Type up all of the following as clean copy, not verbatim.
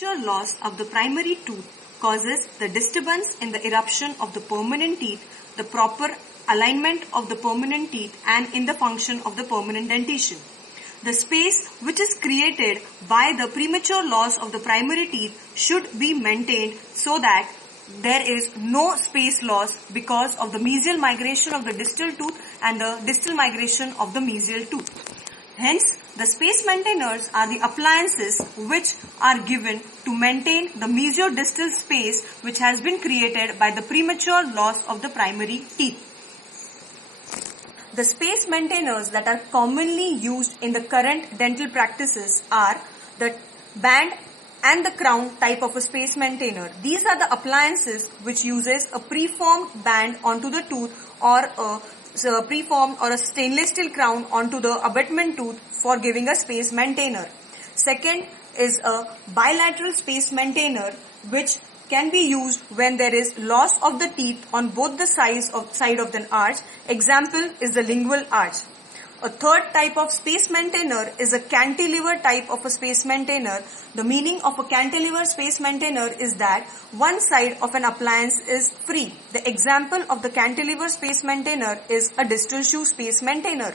Premature loss of the primary tooth causes the disturbance in the eruption of the permanent teeth, the proper alignment of the permanent teeth, and in the function of the permanent dentition. The space which is created by the premature loss of the primary teeth should be maintained so that there is no space loss because of the mesial migration of the distal tooth and the distal migration of the mesial tooth. Hence, the space maintainers are the appliances which are given to maintain the mesio-distal space which has been created by the premature loss of the primary teeth. The space maintainers that are commonly used in the current dental practices are the band and the crown type of a space maintainer. These are the appliances which uses a preformed band onto the tooth or a preformed or a stainless steel crown onto the abutment tooth for giving a space maintainer. Second is a bilateral space maintainer which can be used when there is loss of the teeth on both the side of the arch. Example is the lingual arch. A third type of space maintainer is a cantilever type of a space maintainer. The meaning of a cantilever space maintainer is that one side of an appliance is free. The example of the cantilever space maintainer is a distal shoe space maintainer.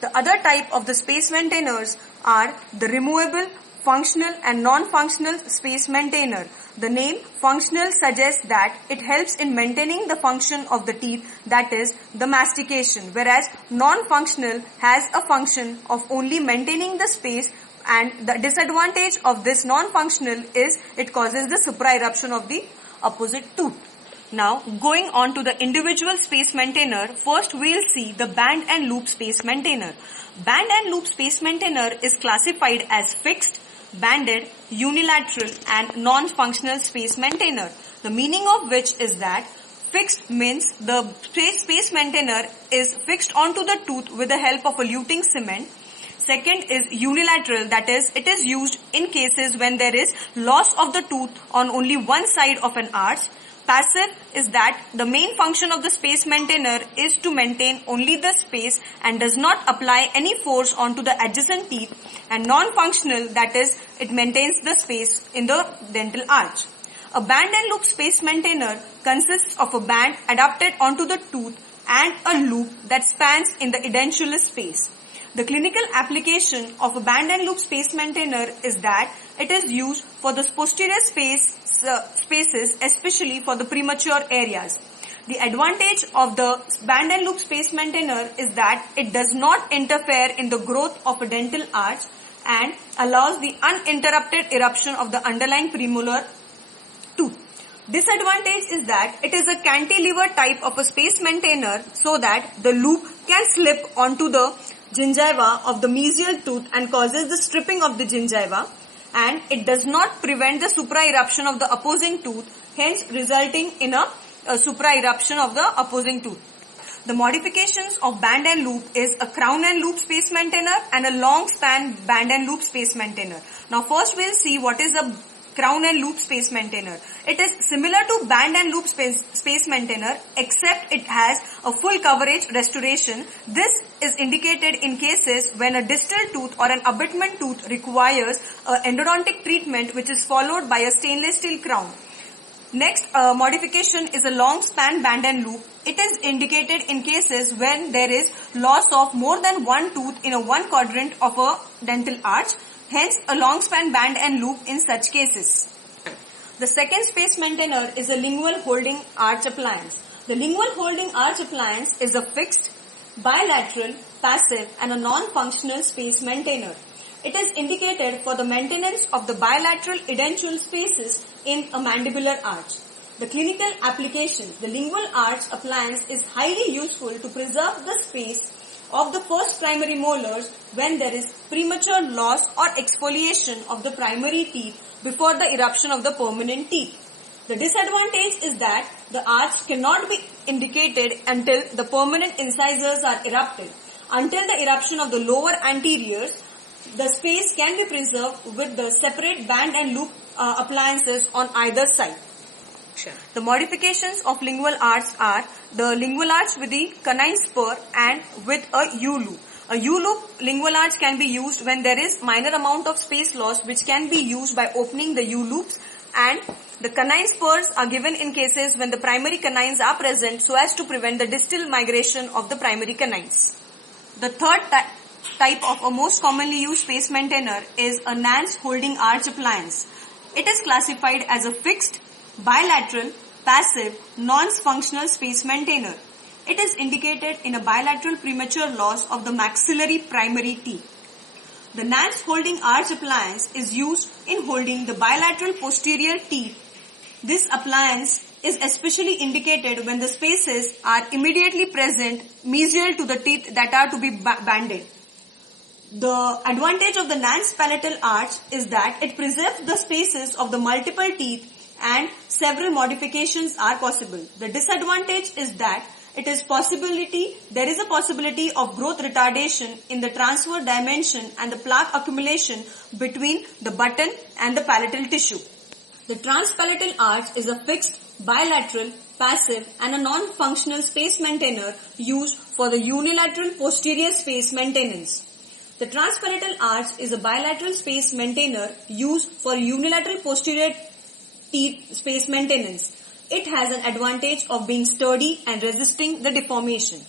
The other type of the space maintainers are the removable, functional and non-functional space maintainer. The name functional suggests that it helps in maintaining the function of the teeth, that is the mastication, whereas non-functional has a function of only maintaining the space, and the disadvantage of this non-functional is it causes the supra-eruption of the opposite tooth. Now, going on to the individual space maintainer, first we'll see the band and loop space maintainer. Band and loop space maintainer is classified as fixed, banded, unilateral and non-functional space maintainer. The meaning of which is that fixed means the space maintainer is fixed onto the tooth with the help of a luting cement. Second is unilateral, that is, it is used in cases when there is loss of the tooth on only one side of an arch. Passive is that the main function of the space maintainer is to maintain only the space and does not apply any force onto the adjacent teeth. And non-functional, that is, it maintains the space in the dental arch. A band and loop space maintainer consists of a band adapted onto the tooth and a loop that spans in the edentulous space. The clinical application of a band and loop space maintainer is that it is used for the posterior spaces, especially for the premature areas. The advantage of the band and loop space maintainer is that it does not interfere in the growth of a dental arch and allows the uninterrupted eruption of the underlying premolar tooth. Disadvantage is that it is a cantilever type of a space maintainer so that the loop can slip onto the gingiva of the mesial tooth and causes the stripping of the gingiva, and it does not prevent the supra-eruption of the opposing tooth, hence resulting in a supra-eruption of the opposing tooth. The modifications of band and loop is a crown and loop space maintainer and a long span band and loop space maintainer. Now first we'll see what is a crown and loop space maintainer. It is similar to band and loop space maintainer except it has a full coverage restoration. This is indicated in cases when a distal tooth or an abutment tooth requires endodontic treatment which is followed by a stainless steel crown. Next modification is a long span band and loop. It is indicated in cases when there is loss of more than one tooth in a one quadrant of a dental arch. Hence, a long span band and loop in such cases. The second space maintainer is a lingual holding arch appliance. The lingual holding arch appliance is a fixed, bilateral, passive and a non-functional space maintainer. It is indicated for the maintenance of the bilateral edentulous spaces in a mandibular arch. The clinical application, the lingual arch appliance is highly useful to preserve the space of the first primary molars when there is premature loss or exfoliation of the primary teeth before the eruption of the permanent teeth. The disadvantage is that the arch cannot be indicated until the permanent incisors are erupted. Until the eruption of the lower anteriors, the space can be preserved with the separate band and loop appliances on either side. The modifications of lingual arch are the lingual arch with the canine spur and with a U-loop. A U-loop lingual arch can be used when there is minor amount of space loss, which can be used by opening the U-loops, and the canine spurs are given in cases when the primary canines are present so as to prevent the distal migration of the primary canines. The third type of a most commonly used space maintainer is a Nance holding arch appliance. It is classified as a fixed, bilateral, passive, non-functional space maintainer. It is indicated in a bilateral premature loss of the maxillary primary teeth. The Nance holding arch appliance is used in holding the bilateral posterior teeth. This appliance is especially indicated when the spaces are immediately present mesial to the teeth that are to be banded. The advantage of the Nance palatal arch is that it preserves the spaces of the multiple teeth and several modifications are possible. The disadvantage is that there is a possibility of growth retardation in the transfer dimension and the plaque accumulation between the button and the palatal tissue. The transpalatal arch is a fixed, bilateral, passive and a non-functional space maintainer used for the unilateral posterior space maintenance. The transpalatal arch is a bilateral space maintainer used for unilateral posterior teeth space maintenance. It has an advantage of being sturdy and resisting the deformation.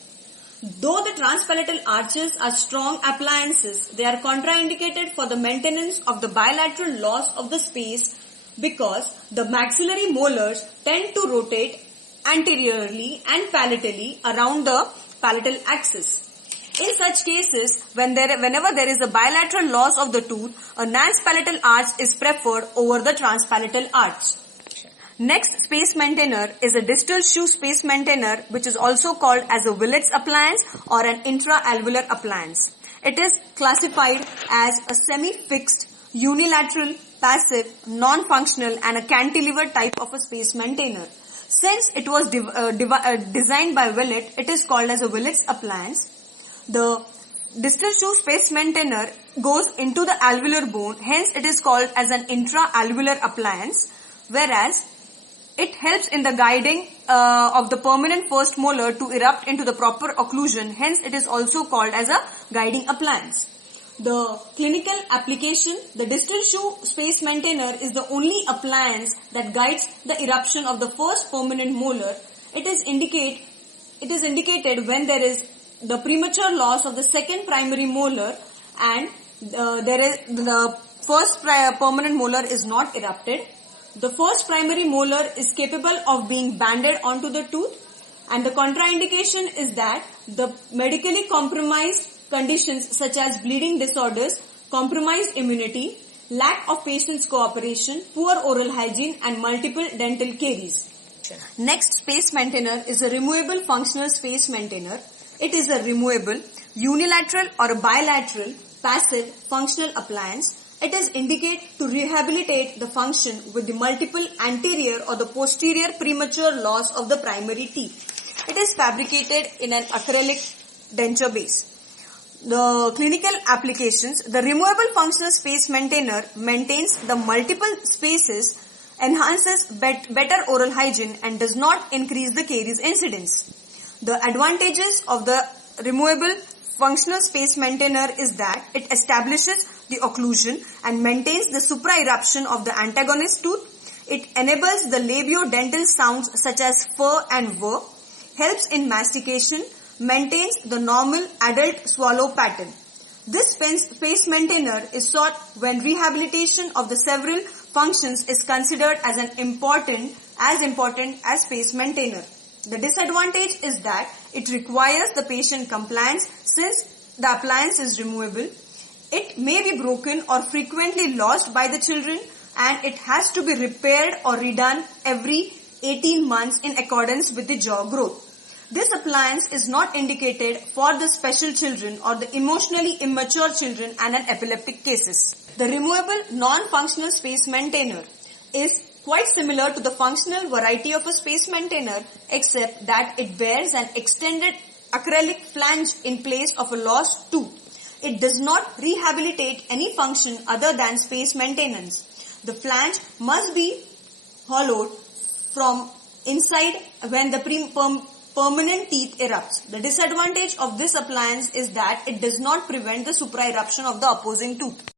Though the transpalatal arches are strong appliances, they are contraindicated for the maintenance of the bilateral loss of the space because the maxillary molars tend to rotate anteriorly and palatally around the palatal axis. In such cases, whenever there is a bilateral loss of the tooth, a Nance palatal arch is preferred over the transpalatal arch. Next space maintainer is a distal shoe space maintainer, which is also called as a Willet's appliance or an intra-alveolar appliance. It is classified as a semi-fixed, unilateral, passive, non-functional and a cantilever type of a space maintainer. Since it was designed by Willet, it is called as a Willet's appliance. The distal shoe space maintainer goes into the alveolar bone, hence it is called as an intra-alveolar appliance, whereas it helps in the guiding of the permanent first molar to erupt into the proper occlusion, hence it is also called as a guiding appliance. The clinical application, the distal shoe space maintainer is the only appliance that guides the eruption of the first permanent molar. It is indicated when there is the premature loss of the second primary molar and the first permanent molar is not erupted. The first primary molar is capable of being banded onto the tooth, and the contraindication is that the medically compromised conditions such as bleeding disorders, compromised immunity, lack of patient's cooperation, poor oral hygiene and multiple dental caries. Next space maintainer is a removable functional space maintainer. It is a removable, unilateral or a bilateral, passive, functional appliance. It is indicated to rehabilitate the function with the multiple anterior or the posterior premature loss of the primary teeth. It is fabricated in an acrylic denture base. The clinical applications, the removable functional space maintainer maintains the multiple spaces, enhances better oral hygiene and does not increase the caries incidence. The advantages of the removable functional space maintainer is that it establishes the occlusion and maintains the supra-eruption of the antagonist tooth. It enables the labiodental sounds such as fur and whir, helps in mastication, maintains the normal adult swallow pattern. This space maintainer is sought when rehabilitation of the several functions is considered as important as space maintainer. The disadvantage is that it requires the patient compliance since the appliance is removable. It may be broken or frequently lost by the children and it has to be repaired or redone every 18 months in accordance with the jaw growth. This appliance is not indicated for the special children or the emotionally immature children and in epileptic cases. The removable non-functional space maintainer is quite similar to the functional variety of a space maintainer except that it bears an extended acrylic flange in place of a lost tooth. It does not rehabilitate any function other than space maintenance. The flange must be hollowed from inside when the permanent teeth erupts. The disadvantage of this appliance is that it does not prevent the supra-eruption of the opposing tooth.